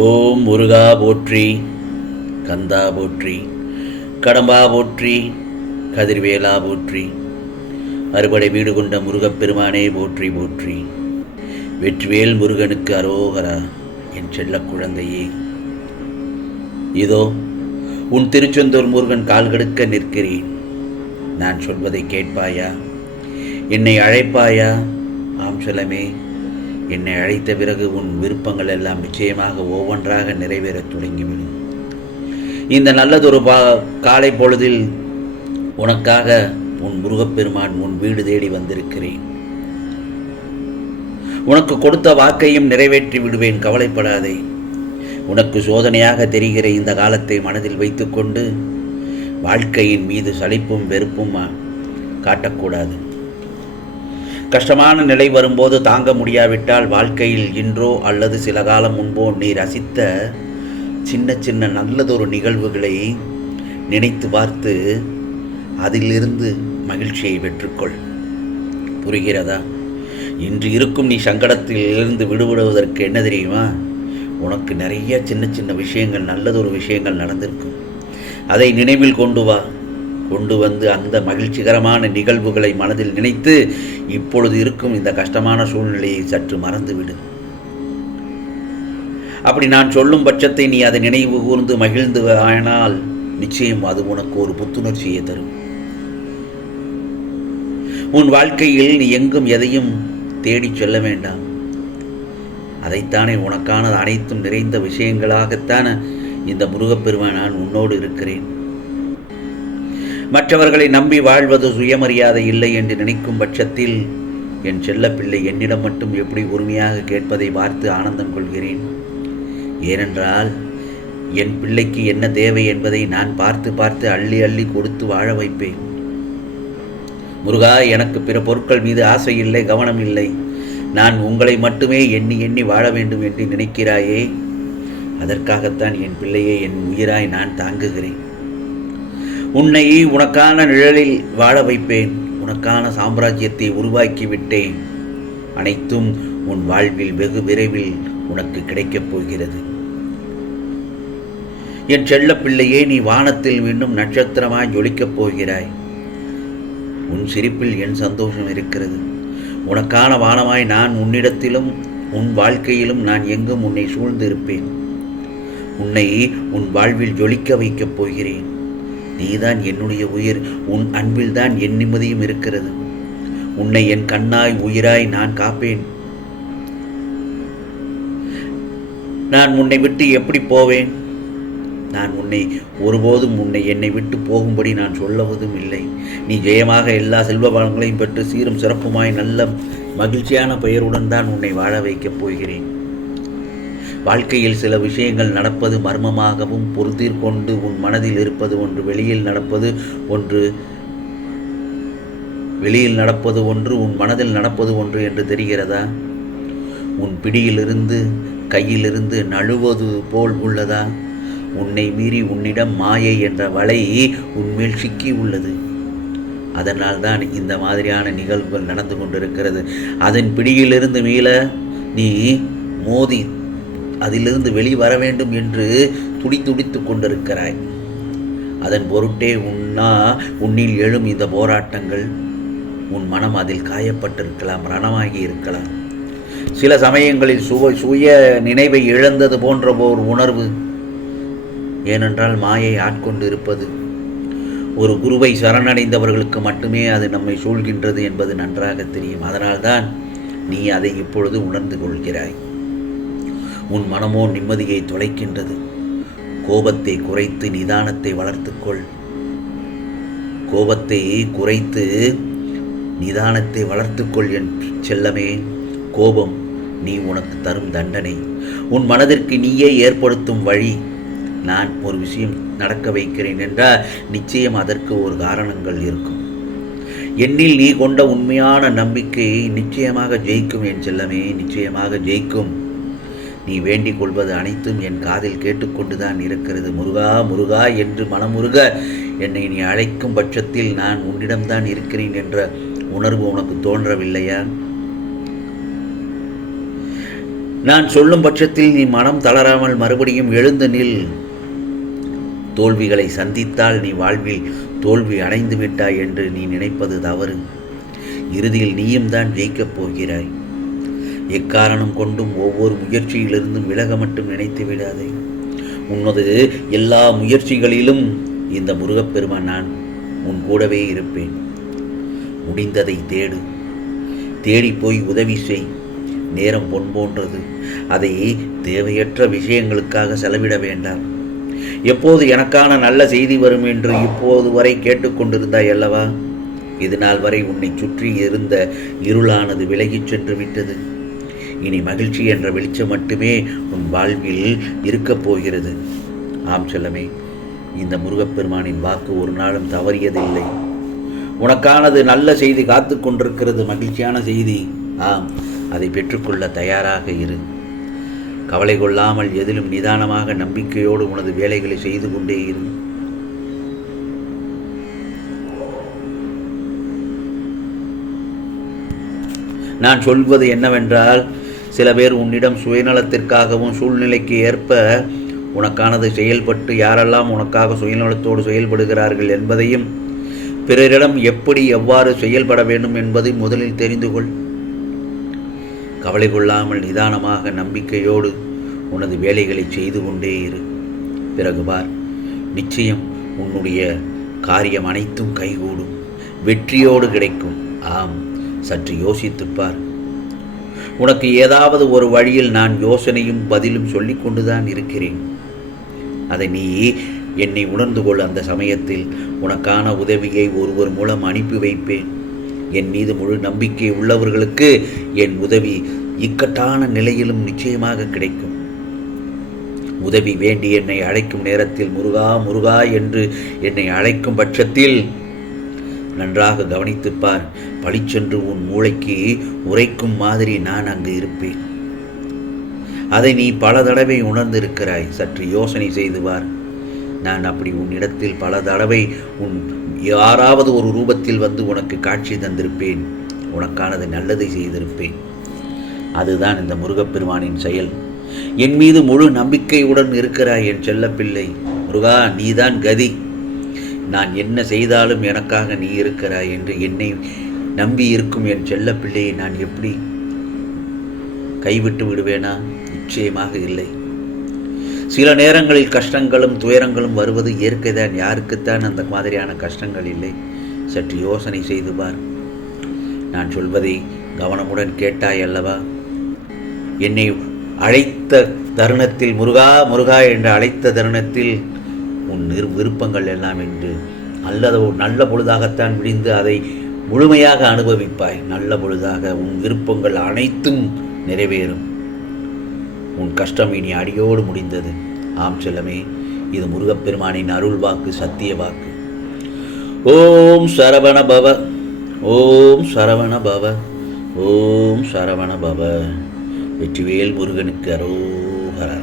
ஓம் முருகா போற்றி, கந்தா போற்றி, கடம்பா போற்றி, கதிர்வேலா போற்றி, அறுபடை வீடு கொண்ட முருகப்பெருமானே போற்றி போற்றி. வெற்றிவேல் முருகனுக்கு அரோகரா. என் செல்ல குழந்தையே, இதோ உன் திருச்செந்தூர் முருகன் கால்கடுக்க நிற்கிறேன். நான் சொல்வதை கேட்பாயா? என்னை அழைப்பாயா? ஆம் செல்லமே, என்னை அழைத்த பிறகு உன் விருப்பங்கள் எல்லாம் நிச்சயமாக ஒவ்வொன்றாக நிறைவேறத் தொடங்கிவிடும். இந்த நல்லதொரு காலை பொழுதில் உனக்காக உன் முருகப்பெருமான் உன் வீடு தேடி வந்திருக்கிறேன். உனக்கு கொடுத்த வாக்கையும் நிறைவேற்றி விடுவேன், கவலைப்படாதே. உனக்கு சோதனையாக தெரிகிற இந்த காலத்தை மனதில் வைத்துக்கொண்டு வாழ்க்கையின் மீது சலிப்பும் வெறுப்பும் காட்டக்கூடாது. கஷ்டமான நிலை வரும்போது தாங்க முடியாவிட்டால் வாழ்க்கையில் இன்றோ அல்லது சில காலம் முன்போ நீ ரசித்த சின்ன சின்ன நல்லதொரு நிகழ்வுகளை நினைத்து பார்த்து அதிலிருந்து மகிழ்ச்சியை பெற்றுக்கொள். புரிகிறதா? இன்று இருக்கும் நீ சங்கடத்தில் இருந்து விடுபடுவதற்கு என்ன தெரியுமா? உனக்கு நிறைய சின்ன சின்ன விஷயங்கள், நல்லதொரு விஷயங்கள் நடந்திருக்கும். அதை நினைவில் கொண்டு வந்து அந்த மகிழ்ச்சிகரமான நிகழ்வுகளை மனதில் நினைத்து இப்பொழுது இருக்கும் இந்த கஷ்டமான சூழ்நிலையை சற்று மறந்துவிடு. அப்படி நான் சொல்லும் பட்சத்தை நீ அதை நினைவு கூர்ந்து மகிழ்ந்து ஆனால் நிச்சயம் அது உனக்கு ஒரு புத்துணர்ச்சியை தரும். உன் வாழ்க்கையில் நீ எங்கும் எதையும் தேடி செல்ல வேண்டாம். அதைத்தானே உனக்கான அனைத்தும் நிறைந்த விஷயங்களாகத்தான இந்த முருகப்பெருமான் நான் உன்னோடு இருக்கிறேன். மற்றவர்களை நம்பி வாழ்வது சுயமரியாதை இல்லை என்று நினைக்கும் பட்சத்தில் என் செல்லப்பிள்ளை என்னிடம் மட்டும் எப்படி உரிமையாக கேட்பதை பார்த்து ஆனந்தம் கொள்கிறேன். ஏனென்றால் என் பிள்ளைக்கு என்ன தேவை என்பதை நான் பார்த்து அள்ளி அள்ளி கொடுத்து வாழ வைப்பேன். முருகா, எனக்கு பிற பொருட்கள் மீது ஆசை இல்லை, கவனம் இல்லை. நான் உங்களை மட்டுமே எண்ணி எண்ணி வாழ வேண்டும் என்று நினைக்கிறாயே, அதற்காகத்தான் என் பிள்ளையை என் உயிராய் நான் தாங்குகிறேன். உன்னை உனக்கான நிழலில் வாழ வைப்பேன். உனக்கான சாம்ராஜ்யத்தை உருவாக்கி விட்டேன். அனைத்தும் உன் வாழ்வில் வெகு விரைவில் உனக்கு கிடைக்கப் போகிறது. என் செல்ல பிள்ளையே, நீ வானத்தில் மீண்டும் நட்சத்திரமாய் ஜொலிக்கப் போகிறாய். உன் சிரிப்பில் என் சந்தோஷம் இருக்கிறது. உனக்கான வானமாய் நான் உன்னிடத்திலும் உன் வாழ்க்கையிலும் நான் எங்கும் உன்னை சூழ்ந்து இருப்பேன். உன்னை உன் வாழ்வில் ஜொலிக்க வைக்கப் போகிறேன். நீதான் என்னுடைய உயிர். உன் அன்பில்தான் என் நிம்மதியும் இருக்கிறது. உன்னை என் கண்ணாய் உயிராய் நான் காப்பேன். நான் உன்னை விட்டு எப்படி போவேன்? நான் ஒருபோதும் என்னை விட்டு போகும்படி நான் சொல்லுவதும் இல்லை. நீ ஜெயமாக எல்லா செல்வ வளங்களையும் பெற்று சீரும் சிறப்புமாய் நல்ல மகிழ்ச்சியான பெயருடன் தான் உன்னை வாழ வைக்கப் போகிறேன். வாழ்க்கையில் சில விஷயங்கள் நடப்பது மர்மமாகவும் பொறுத்திற்கொண்டு உன் மனதில் இருப்பது ஒன்று, வெளியில் நடப்பது ஒன்று, உன் மனதில் நடப்பது ஒன்று என்று தெரிகிறதா? உன் பிடியிலிருந்து கையிலிருந்து நழுவது போல் உள்ளதா? உன்னை மீறி உன்னிடம் மாயை என்ற வலை உன்மேல் சிக்கி உள்ளது. அதனால் தான் இந்த மாதிரியான நிகழ்வுகள் நடந்து கொண்டிருக்கிறது. அதன் பிடியிலிருந்து மீள நீ மோதி அதிலிருந்து வெளிவர வேண்டும் என்று துடித்து கொண்டிருக்கிறாய். அதன் பொருட்டே உன்னில் எழும் இந்த போராட்டங்கள். உன் மனம் அதில் காயப்பட்டிருக்கலாம், ரணமாகி இருக்கலாம். சில சமயங்களில் சுய நினைவை இழந்தது போன்ற ஒரு உணர்வு. ஏனென்றால் மாயை ஆட்கொண்டு இருப்பது. ஒரு குருவை சரணடைந்தவர்களுக்கு மட்டுமே அது நம்மை சூழ்கின்றது என்பது நன்றாக தெரியும். அதனால்தான் நீ அதை இப்பொழுது உணர்ந்து கொள்கிறாய். உன் மனமோ நிம்மதியை தொலைக்கின்றது. கோபத்தை குறைத்து நிதானத்தை வளர்த்துக்கொள். கோபத்தை குறைத்து நிதானத்தை வளர்த்துக்கொள் என் செல்லமே. கோபம் நீ உனக்கு தரும் தண்டனை. உன் மனதிற்கு நீயே ஏற்படுத்தும் வழி. நான் ஒரு விஷயம் நடக்க வைக்கிறேன் என்றால் நிச்சயம் அதற்கு ஒரு காரணங்கள் இருக்கும். என்னில் நீ கொண்ட உண்மையான நம்பிக்கை நிச்சயமாக ஜெயிக்கும் என் செல்லமே, நிச்சயமாக ஜெயிக்கும். நீ வேண்டிக் கொள்வது அனைத்தும் என் காதில் கேட்டுக்கொண்டுதான் இருக்கிறது. முருகா முருகா என்று மனமுருக என்னை நீ அழைக்கும் பட்சத்தில் நான் உன்னிடம்தான் இருக்கிறேன் என்ற உணர்வு உனக்கு தோன்றவில்லையா? நான் சொல்லும் பட்சத்தில் நீ மனம் தளராமல் மறுபடியும் எழுந்து நில். தோல்விகளை சந்தித்தால் நீ வாழ்வில் தோல்வி அடைந்து விட்டாய் என்று நீ நினைப்பது தவறு. இறுதியில் நீயும் தான் ஜெயிக்கப் போகிறாய். எக்காரணம் கொண்டும் ஒவ்வொரு முயற்சியிலிருந்தும் விலக மட்டும் நினைத்து விடாதே. உனது எல்லா முயற்சிகளிலும் இந்த முருகப்பெருமான் நான் உன் கூடவே இருப்பேன். முடிந்ததை தேடு, தேடி போய் உதவி செய். நேரம் பொன் போன்றது, அதை தேவையற்ற விஷயங்களுக்காக செலவிட வேண்டாம். எப்போது எனக்கான நல்ல செய்தி வரும் என்று இப்போது வரை கேட்டுக்கொண்டிருந்தாய் அல்லவா? இது நாள் வரை உன்னை சுற்றி இருந்த இருளானது விலகிச் சென்று விட்டது. இனி மகிழ்ச்சி என்ற வெளிச்சம் மட்டுமே உன் வாழ்வில் இருக்கப் போகிறது. ஆம் செல்லமே, இந்த முருகப்பெருமானின் வாக்கு ஒரு நாளும் தவறியதில்லை. உனக்கானது நல்ல செய்தி காத்து கொண்டிருக்கிறது, மகிழ்ச்சியான செய்தி. ஆம், அதை பெற்றுக்கொள்ள தயாராக இரு. கவலை கொள்ளாமல் எதிலும் நிதானமாக நம்பிக்கையோடு உனது வேலைகளை செய்து கொண்டே இரு. நான் சொல்வது என்னவென்றால், சில பேர் உன்னிடம் சுயநலத்திற்காகவும் சூழ்நிலைக்கு ஏற்ப உனக்கானது செயல்பட்டு யாரெல்லாம் உனக்காக சுயநலத்தோடு செயல்படுகிறார்கள் என்பதையும் பிறரிடம் எப்படி எவ்வாறு செயல்பட வேண்டும் என்பதை முதலில் தெரிந்து கொள். கவலை கொள்ளாமல் நிதானமாக நம்பிக்கையோடு உனது வேலைகளை செய்து கொண்டே இரு. பிறகு பார், நிச்சயம் உன்னுடைய காரியம் அனைத்தும் கைகூடும், வெற்றியோடு கிடைக்கும். ஆம், சற்று யோசித்துப்பார். உனக்கு ஏதாவது ஒரு வழியில் நான் யோசனையும் பதிலும் சொல்லிக் கொண்டுதான் இருக்கிறேன். அதை நீ என்னை உணர்ந்து கொள். அந்த சமயத்தில் உனக்கான உதவியை ஒருவர் மூலம் அனுப்பி வைப்பேன். என் மீது முழு நம்பிக்கை உள்ளவர்களுக்கு என் உதவி இக்கட்டான நிலையிலும் நிச்சயமாக கிடைக்கும். உதவி வேண்டி என்னை அழைக்கும் நேரத்தில் முருகா முருகா என்று என்னை அழைக்கும் பட்சத்தில் நன்றாக கவனித்துப்பார். பளிச்சென்று உன் மூளைக்கு உரைக்கும் மாதிரி நான் அங்கு இருப்பேன். அதை நீ பல தடவை உணர்ந்திருக்கிறாய். சற்று யோசனை செய்துவார். நான் அப்படி உன்னிடத்தில் பல தடவை உன் யாராவது ஒரு ரூபத்தில் வந்து உனக்கு காட்சி தந்திருப்பேன். உனக்கானது நல்லதை செய்திருப்பேன். அதுதான் இந்த முருகப்பெருமானின் செயல். என் மீது முழு நம்பிக்கையுடன் இருக்கிறாய் என் செல்லப்பிள்ளை. முருகா, நீதான் கதி. நான் என்ன செய்தாலும் எனக்காக நீ இருக்கிறாய் என்று என்னை நம்பி இருக்கும் என் செல்லப்பிள்ளையை நான் எப்படி கைவிட்டு விடுவேனா? நிச்சயமாக இல்லை. சில நேரங்களில் கஷ்டங்களும் துயரங்களும் வருவது இயற்கைதான். யாருக்குத்தான் அந்த மாதிரியான கஷ்டங்கள் இல்லை? சற்று யோசனை செய்து பார். நான் சொல்வதை கவனமுடன் கேட்டாய் அல்லவா? என்னை அழைத்த தருணத்தில், முருகா முருகா என்று அழைத்த தருணத்தில் உன் விருப்பங்கள் எல்லாம் என்று நல்ல பொழுதாகத்தான் விடிந்து அதை முழுமையாக அனுபவிப்பாய். நல்ல பொழுதாக உன் விருப்பங்கள் அனைத்தும் நிறைவேறும். உன் கஷ்டம் இனி அடியோடு முடிந்தது. ஆம் செல்லமே, இது முருகப்பெருமானின் அருள் வாக்கு, சத்திய வாக்கு. ஓம் சரவண பவ, ஓம் சரவண பவ, ஓம் சரவண பவ. வெற்றிவேல் முருகனுக்கு அரோகரா.